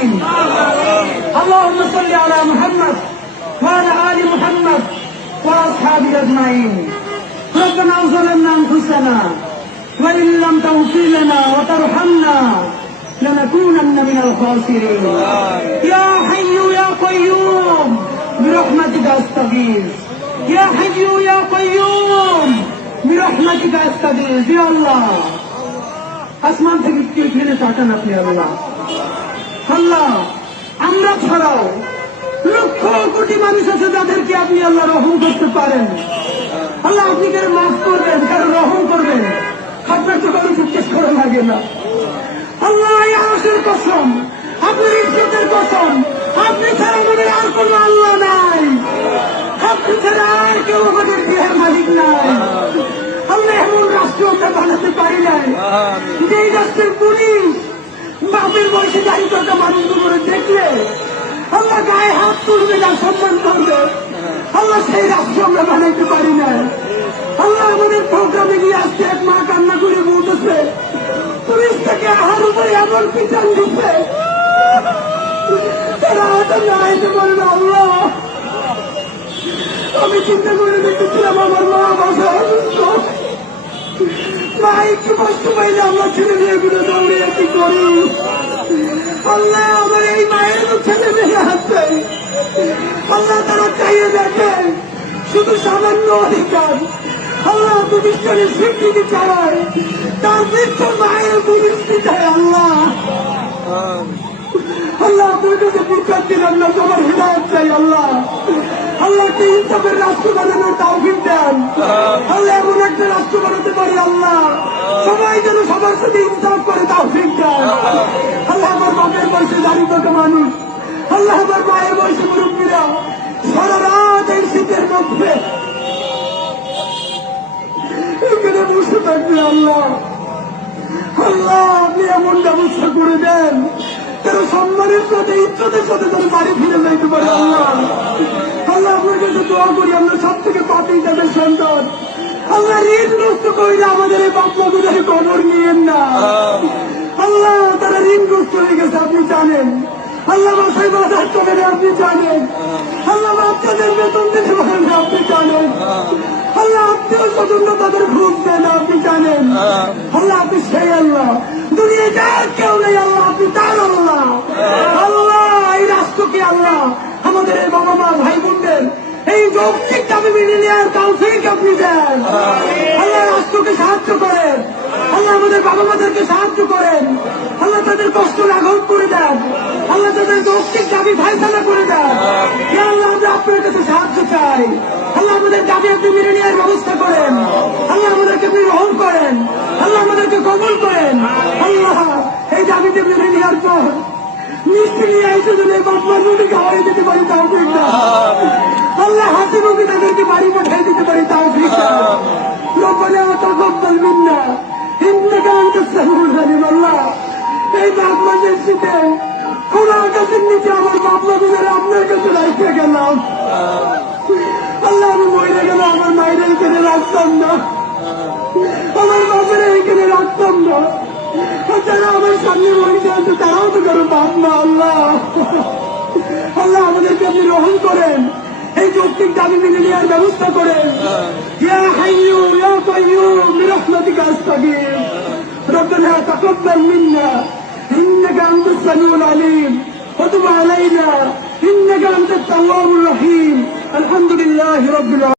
آمين اللهم صل على محمد وعلى آل محمد وأصحابه أجمعين ربنا ظلمنا أنفسنا وإن لم تغفر لنا وترحمنا لنكونن من الخاسرين يا حي يا قيوم برحمتك أستغيث يا حي يا قيوم برحمتك أستغيث يا الله আসমান থেকে কেউ ফেলে তাকান আপনি আল্লাহ আল্লাহ আমরা ছাড়াও লক্ষ কোটি মানুষ আছে যাদেরকে আপনি আল্লাহ রহম করতে পারেন আল্লাহ আপনি কারো মাফ করবেন কারো রহম করবেন আপনার তো কারো জিজ্ঞেস করা লাগে না আল্লাহ এই আরশের কসম আপনার ইজ্জতের কসম আপনি ছাড়া আমাদের আর কোনো আল্লাহ নাই আপনি ছাড়া আর কেউ আমাদের দেহের মালিক নাই আমরা এমন রাষ্ট্র আমরা বানাতে পারি নাই যেই রাষ্ট্রের পুলিশ বাপের বয়সে দাঁড়িয়ে থাকা মানুষগুলো দেখলে আল্লাহ গায়ে হাত তুলবে না সম্মান করবে আল্লাহ সেই রাষ্ট্র আমরা বানাইতে পারি না আল্লাহ আমাদের প্রোগ্রামে গিয়ে আসছে এক মা কান্না করে বলতেছে পুলিশ থেকে আহার উপরে এমন পিছন দিচ্ছে তারা হয়তো না আইতে পারে না আল্লাহ আমি চিন্তা করে দেখতেছিলাম আমার মা বাসা অসুস্থ মা একটু কষ্ট পাইলে আমরা ছেলে মেয়েগুলো দৌড়িয়ে কি করি আল্লাহ আমার এই মায়ের তো ছেলে মেয়ে আছে আল্লাহ তারা চাইয়ে দেখে শুধু সামান্য অধিকার আল্লাহ প্রতিষ্ঠানের স্বীকৃতি চায় তার মৃত্যু মায়ের পরিস্থিতি চায় আল্লাহ আল্লাহ আপনার কাছে প্রচার দিলাম না তোমার হিদায়ত চাই আল্লাহ আল্লাহকে ইনসাফের রাষ্ট্র বানানোর তাওফিক দেন আল্লাহ এমন একটা রাষ্ট্র বানাতে পারি আল্লাহ সবাই যেন সবার সাথে ইনসাফ করে তাওফিক দেন আল্লাহ আমার বাপের বয়সে দাঁড়িয়ে থাকা মানুষ আল্লাহ আমার মায়ের বয়সে মুরব্বীরা সারা রাত এই শীতের মধ্যে এখানে বসে থাকবে আল্লাহ আল্লাহ আপনি এমন ব্যবস্থা করে দেন তারা সম্মানের সাথে ইজ্জতের সাথে তারা বাড়ি ফিরে যাইতে পারে আল্লাহ আল্লাহ আপনার কাছে দোয়া করি আমরা সব থেকে পাপি তাদের সন্তান আল্লাহ ঋণ নষ্ট করিলে আমাদের এই বাপমাগুদের কবর নিয়েন না আল্লাহ তারা ঋণগ্রস্ত হয়ে গেছে আপনি জানেন আল্লাহ বাসায় বাজার চলে না আপনি জানেন আল্লাহ বাচ্চাদের বেতন দিতে পারেন না আপনি জানেন আল্লাহ আত্মীয় স্বজন তাদের ঘুষ দেন আপনি জানেন আল্লাহ আপনি সেই আল্লাহ দুনিয়ায় যার কেউ নেই আল্লাহ আপনি তার আল্লাহ আল্লাহ এই রাষ্ট্রকে আল্লাহ আমাদের এই বাবা মা ভাই বোনদের এই যৌক্তিক দাবি মেনে নেওয়ার তাওফিক আপনি দেন আল্লাহ রাষ্ট্রকে সাহায্য করেন আল্লাহ আমাদের বাবা মাদেরকে সাহায্য করেন আল্লাহ তাদের কষ্ট লাঘব করে দেন আল্লাহ তাদের যৌক্তিক দাবি ফায়সালা করে দেন আল্লাহ আমরা আপনার কাছে সাহায্য চাই আল্লাহ আমাদের দাবি আপনি মেনে নেওয়ার ব্যবস্থা করেন আল্লাহ আমাদেরকে আপনি রহম করেন আল্লাহ আমাদেরকে কবুল করেন আল্লাহ এই দাবিতে মেনে নেওয়ার পর মিষ্টি নিয়ে এসে যদি বাপমার নদী খাওয়াই দিতে পারি তাও ঠিক না আল্লাহ হাসি মুখে তাদেরকে বাড়ি পাঠাই দিতে পারি তাও ঠিক না রব্বানা তাকাব্বাল মিন্না ইন্নাকা আনতাস সামিউল আলিম আল্লাহ এই বাপমাদের শীতে খোলা আকাশের নিচে আমার বাপমাদের আপনার কাছে রাখতে গেলাম আল্লাহ আমি মরে গেলে আমার মায়ের এখানে রাখতাম না আমার বাপের এখানে রাখতাম না যারা আমার সামনে মরে আছে তারাও তো কারো বাপ না আল্লাহ আল্লাহ আমাদেরকে আপনি রহম করেন এই যৌক্তিক দাবি মেনে নেওয়ার ব্যবস্থা করেন ইয়া হাইয়্যু ইয়া কাইয়্যুম বিরহমাতিকা আস্তাগীথ রব্বানা তাকাব্বাল মিন্না ইন্নাকা আনতাস সামিউল আলিম ওয়া তুব আলাইনা ইন্নাকা আনতাত তাওয়াবুর রহিম আলহামদুলিল্লাহি রাব্বিল